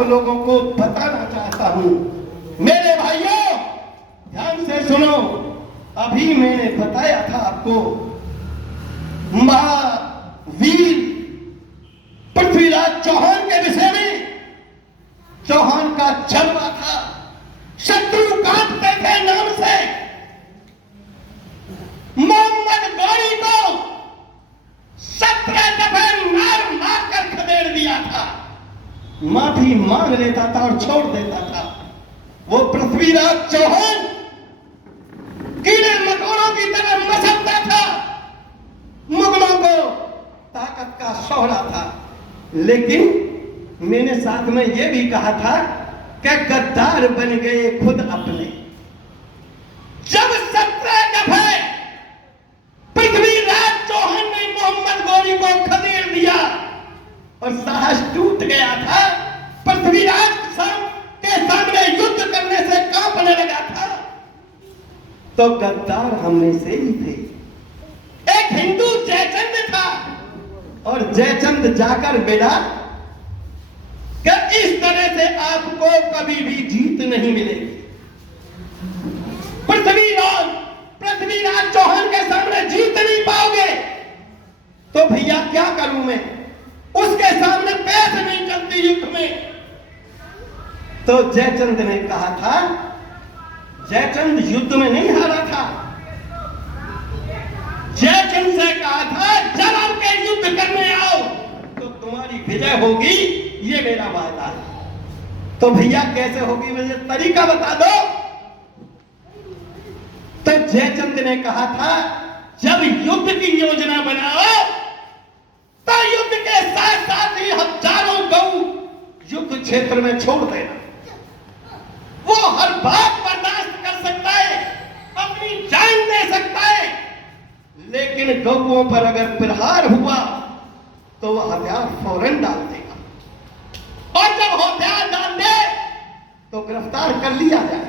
आप लोगों को बताना चाहता हूं। मेरे भाइयों ध्यान से सुनो, अभी मैंने बताया था आपको महावीर पृथ्वीराज चौहान के विषय में। चौहान का जलवा था, शत्रु कांपते थे नाम से। मोहम्मद गौरी को 17 दफे मार मार कर खदेड़ दिया था। माफी मांग लेता था और छोड़ देता था। वो पृथ्वीराज चौहान कीड़े मकोड़ों की तरह मचलता था, मुगलों को ताकत का शौहरा था। लेकिन मैंने साथ में यह भी कहा था कि गद्दार बन गए खुद अपने। जब 17 दफे पृथ्वीराज चौहान ने मोहम्मद गौरी को खदेड़ दिया और साहस टूट गया था, पृथ्वीराज के सामने युद्ध करने से कांपने लगा था, तो गद्दार हम में से ही थे। एक हिंदू जयचंद था और जयचंद जाकर बेड़ा कि इस तरह से आपको कभी भी जीत नहीं मिलेगी। पृथ्वीराज चौहान के सामने जीत नहीं पाओगे तो भैया क्या करूं मैं, उसके सामने पैस नहीं चलती युद्ध में। तो जयचंद ने कहा था, जयचंद युद्ध में नहीं हारा था, जयचंद से कहा था जब आपके युद्ध करने आओ तो तुम्हारी विजय होगी, ये मेरा वादा है। तो भैया कैसे होगी, मुझे तरीका बता दो। तो जयचंद ने कहा था जब युद्ध की योजना बनाओ तो युद्ध के साथ साथ ही हजारों गऊ युद्ध क्षेत्र में छोड़ देना। वो हर बात बर्दाश्त कर सकता है, अपनी जान दे सकता है, लेकिन गऊओं पर अगर प्रहार हुआ तो वह हथियार फौरन डाल देगा, और जब हथियार डाल दे तो गिरफ्तार कर लिया जाए।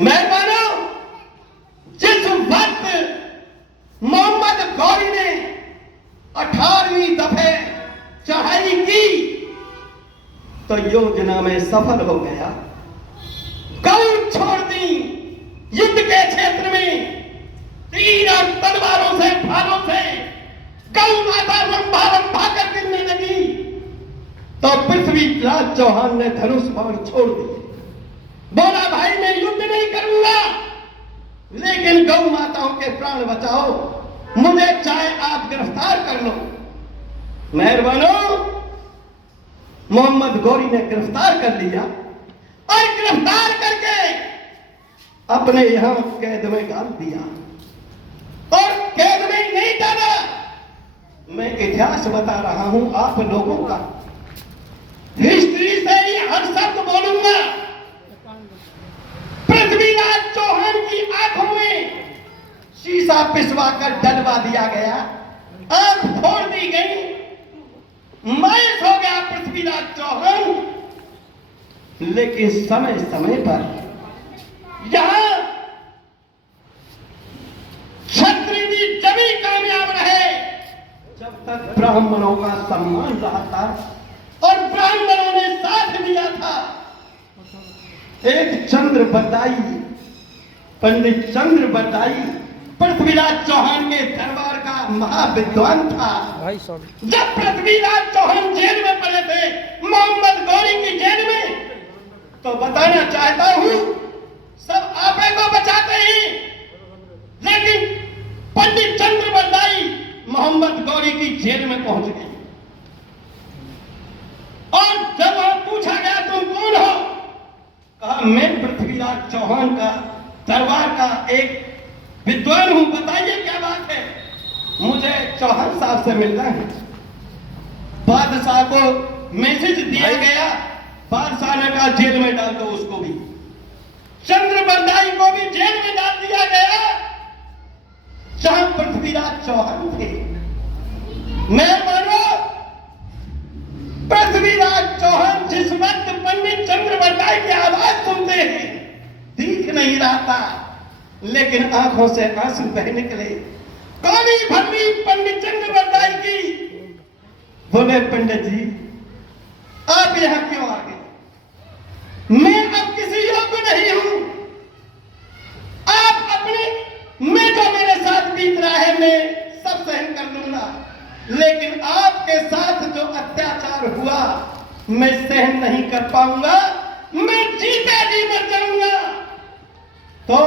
मेहरबानों, जिस वक्त मोहम्मद गौरी ने 18वीं दफे चढ़ाई की तो योजना में सफल हो गया। गऊ छोड़ दी, युद्ध के क्षेत्र में तीर और तलवारों से, भालों से गऊ माता रंभा रंभा कर गिरने लगी तो पृथ्वीराज चौहान ने धनुष बाण छोड़ दिए। बोला भाई मैं युद्ध नहीं करूंगा, लेकिन गौ माताओं के प्राण बचाओ, मुझे चाहे आप गिरफ्तार कर लो। मेहरबानों, मोहम्मद गौरी ने गिरफ्तार कर लिया और गिरफ्तार करके अपने यहां कैद में डाल दिया। और कैद में नहीं डाला, मैं इतिहास बता रहा हूं आप लोगों का, हिस्ट्री से ही हर शब्द बोलूंगा। पृथ्वीराज चौहान की आंखों में शीशा पिसवा कर डलवा दिया गया, आंख फोड़ दी गई, मायूस हो गया पृथ्वीराज चौहान। लेकिन समय समय पर यहां क्षत्रिय भी जभी कामयाब रहे जब तक ब्राह्मणों का सम्मान रहा था और ब्राह्मणों ने साथ दिया था। एक चंद्र बदाई, पंडित चंद्र बदाई पृथ्वीराज चौहान के दरबार का महाविद्वान था। जब पृथ्वीराज चौहान जेल में पड़े थे, मोहम्मद गौरी की जेल में, तो बताना चाहता हूं सब आपे को बचाते हैं, लेकिन पंडित चंद्र बदाई मोहम्मद गौरी की जेल में पहुंच गए। और जब पूछा गया तुम कौन हो, कहा मैं पृथ्वीराज चौहान का दरबार का एक विद्वान हूं, बताइए क्या बात है। मुझे चौहान साहब से मिलना है। बादशाह को मैसेज दिया गया, बादशाह ने कहा जेल में डाल दो उसको भी। चंद्र बरदाई को भी जेल में डाल दिया गया जहां पृथ्वीराज चौहान थे। मेहरबानों, पृथ्वीराज चौहान जिस वक्त पंडित चंद्र बरदाई की आवाज सुनते हैं, दिख नहीं रहा था, लेकिन आंखों से आंसू बह निकले। कौनी भरनी पंडित चंद्र बरदाई की। बोले पंडित जी आप यहां क्यों आ गए? मैं अब किसी योग्य नहीं हूं। आप अपने मैं जो मेरे साथ बीत रहा है मैं सब सहन कर लूंगा, लेकिन आपके साथ जो अत्याचार हुआ मैं सहन नहीं कर पाऊंगा, मैं जीते जी मर जाऊंगा। तो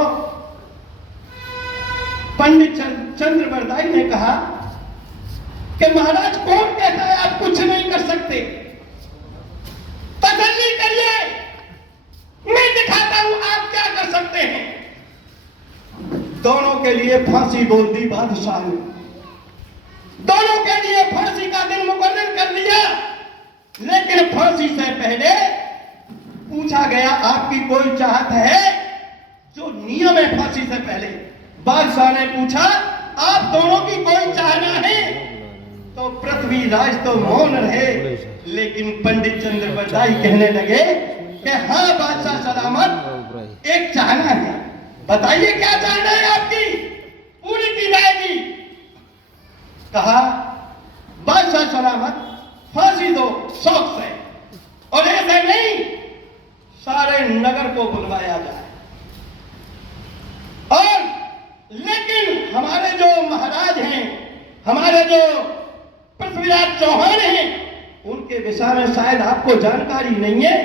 पंडित चंद्रबरदाई ने कहा कि महाराज कौन कहता है आप कुछ नहीं कर सकते? तसल्ली करिए, मैं दिखाता हूं आप क्या कर सकते हैं। दोनों के लिए फांसी बोल दी बादशाह ने, दोनों के लिए फांसी का दिन मुकर्रर कर दिया। लेकिन फांसी से पहले पूछा गया आपकी कोई चाहत है? जो नियम है फांसी से पहले बादशाह ने पूछा आप दोनों की कोई चाहना है? तो पृथ्वीराज तो मौन रहे, लेकिन पंडित चंद्रबरदाई कहने लगे कि हाँ बादशाह सलामत, एक चाहना है, बताइए क्या चाहना है आपकी, पूरी की जाएगी। कहा बादशाह सलामत फांसी दो शौक से, और ऐसे नहीं सारे नगर को बुलवाया जाए। और लेकिन हमारे जो महाराज हैं, हमारे जो पृथ्वीराज चौहान हैं, उनके विषय में शायद आपको जानकारी नहीं है,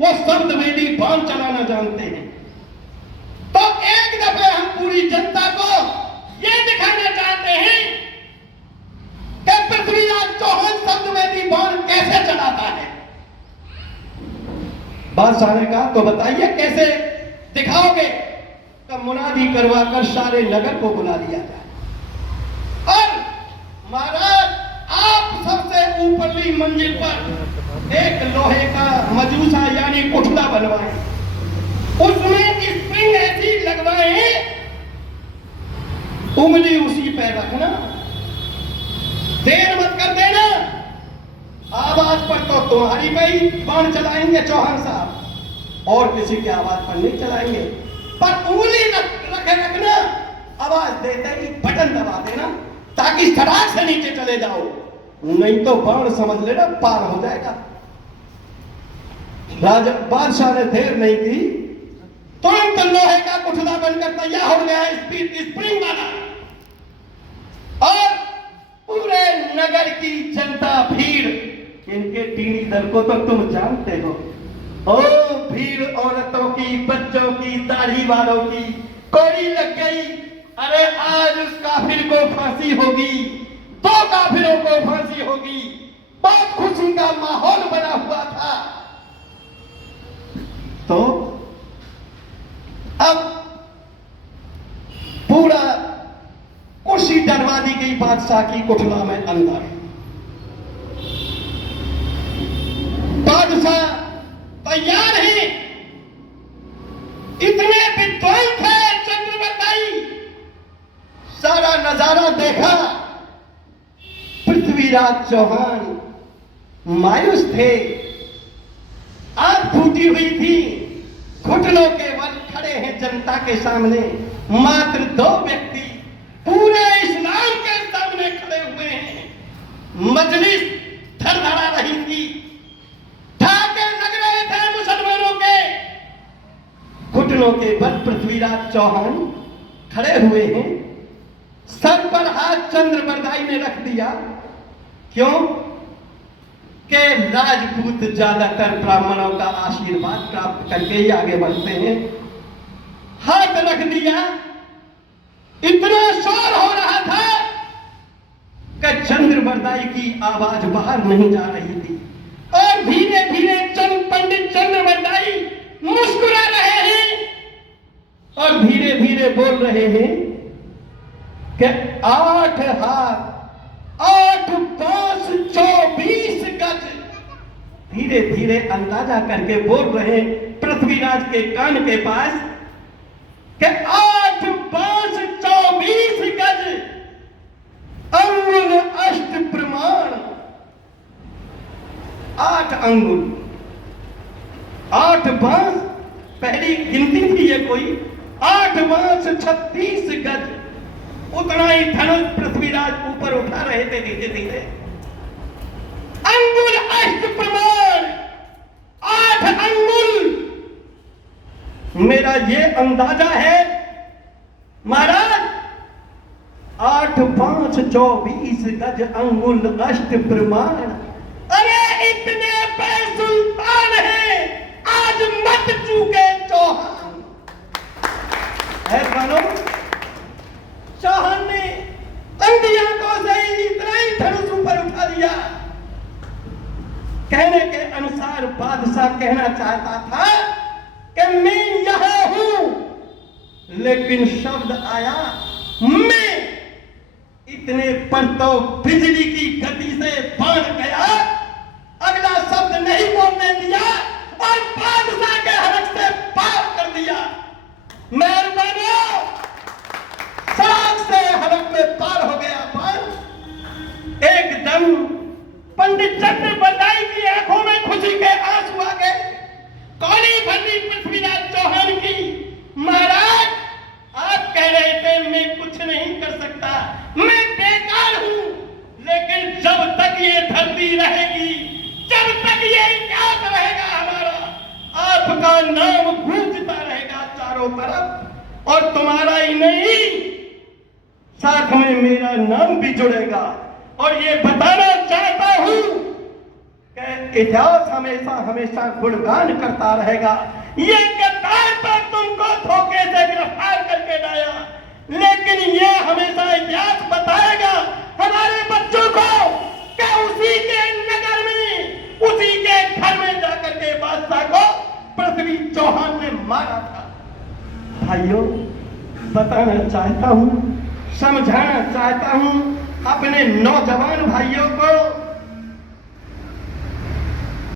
वो शब्द वेदी बाण चलाना जानते हैं। तो एक दफे हम पूरी जनता को यह दिखाना चाहते हैं कि पृथ्वीराज चौहान शब्द वेदी बाण कैसे चलाता है। बादशाह ने कहा तो बताइए कैसे दिखाओगे? तो मुनादी करवाकर सारे नगर को बुला लिया जाए, और महाराज आप सबसे ऊपरली मंजिल पर एक लोहे का मजूसा यानी कुठला बनवाएं, उसमें स्प्रिंग ऐसी लगवाएं, उंगली उसी पे रखना, देर मत कर देना। आवाज पर तो तुम्हारी पे ही बाण चलाएंगे चौहान साहब, और किसी की आवाज पर नहीं चलाएंगे, पर उंगली रखे रखना, आवाज देते ही बटन दबा देना ताकि सड़क से नीचे चले जाओ, नहीं तो बाण समझ लेना पार हो जाएगा। राजा बादशाह ने देर नहीं की, तुरंत लोहे का कुठला बनकर तैयार हो गया स्प्रिंग वाला, और पूरे नगर की जनता भीड़, इनके टीनी दल को तो तुम जानते हो, ओ भीड़ औरतों की, बच्चों की, दाढ़ी वालों की कोड़ी लग गई। अरे आज उस काफिर को फांसी होगी, दो काफिरों को फांसी होगी, बहुत खुशी का माहौल बना हुआ था। तो अब पूरा कुर्सी डरवा दी गई बादशाह की कुठला में अंदर। बादशाह तैयार है, इतने विद्वान थे चंद्रबरदाई, सारा नजारा देखा। पृथ्वीराज चौहान मायूस थे, आंख फूटी हुई थी, घुटनों के बल खड़े हैं जनता के सामने। मात्र दो व्यक्ति पूरे इस्लाम के सामने खड़े हुए हैं। मजलिस धड़धड़ा रही थी, ठाके लग रहे थे मुसलमानों के। घुटनों के बल पृथ्वीराज चौहान खड़े हुए हैं, सर पर हाथ चंद्रबरदाई ने रख दिया। क्यों? कि राजपूत ज्यादातर ब्राह्मणों का आशीर्वाद प्राप्त करके ही आगे बढ़ते हैं। हाथ रख दिया, इतना शोर हो रहा था कि चंद्रबरदाई की आवाज बाहर नहीं जा रही थी, और धीरे धीरे पंडित चंद्रबरदाई मुस्कुरा रहे हैं और धीरे धीरे बोल रहे हैं कि 8 हाथ 8 5 24 गज। धीरे धीरे अंदाजा करके बोल रहे पृथ्वीराज के कान के पास कि 8 5 24 गज, अंगुल अष्ट प्रमाण। 8 अंगुल 8 बांस, पहली गिनती थी ये कोई। 8 बांस 36 गज, उतना ही धनुष पृथ्वीराज ऊपर उठा रहे थे धीरे धीरे। अंगुल अष्ट प्रमाण मेरा ये अंदाजा है महाराज, 8-5-24 गज अंगुल अष्ट प्रमाण। अरे इतने पे सुल्तान है, आज मत चूके चौहान। है मानो चौहान ने अंधी आंखों से इतना ही धनुष ऊपर उठा दिया। कहने के अनुसार बादशाह कहना चाहता था कि मैं यहां हूं, लेकिन शब्द आया मैं। इतने पर तो बिजली की गति से बाढ़ गया, अगला शब्द नहीं बोलने दिया और बादशाह के हलक से पार कर दिया। मेहरबानी सड़क से हलक में पार हो गया। पार एकदम पंडित चंद्र बंदाई की आंखों में खुशी के आंसू आ गए। कौड़ी भरी पृथ्वीराज चौहान की, महाराज आप कह रहे थे मैं कुछ नहीं कर सकता, मैं बेकार हूं, लेकिन जब तक ये धरती रहेगी, जब तक ये इतिहास रहेगा हमारा, आपका नाम गूंजता रहेगा चारों तरफ, और तुम्हारा ही नहीं साथ में मेरा नाम भी जुड़ेगा। और ये बताना चाहता हूं कि इतिहास हमेशा हमेशा गुणगान करता रहेगा। ये गद्दार तो तुमको धोखे से गिरफ्तार करके लाया, लेकिन ये हमेशा इतिहास बताएगा हमारे बच्चों को कि उसी के नगर में, उसी के घर में जाकर के बादशाह को पृथ्वी चौहान ने मारा था। भाइयों, बताना चाहता हूं, समझाना चाहता हूं अपने नौजवान भाइयों को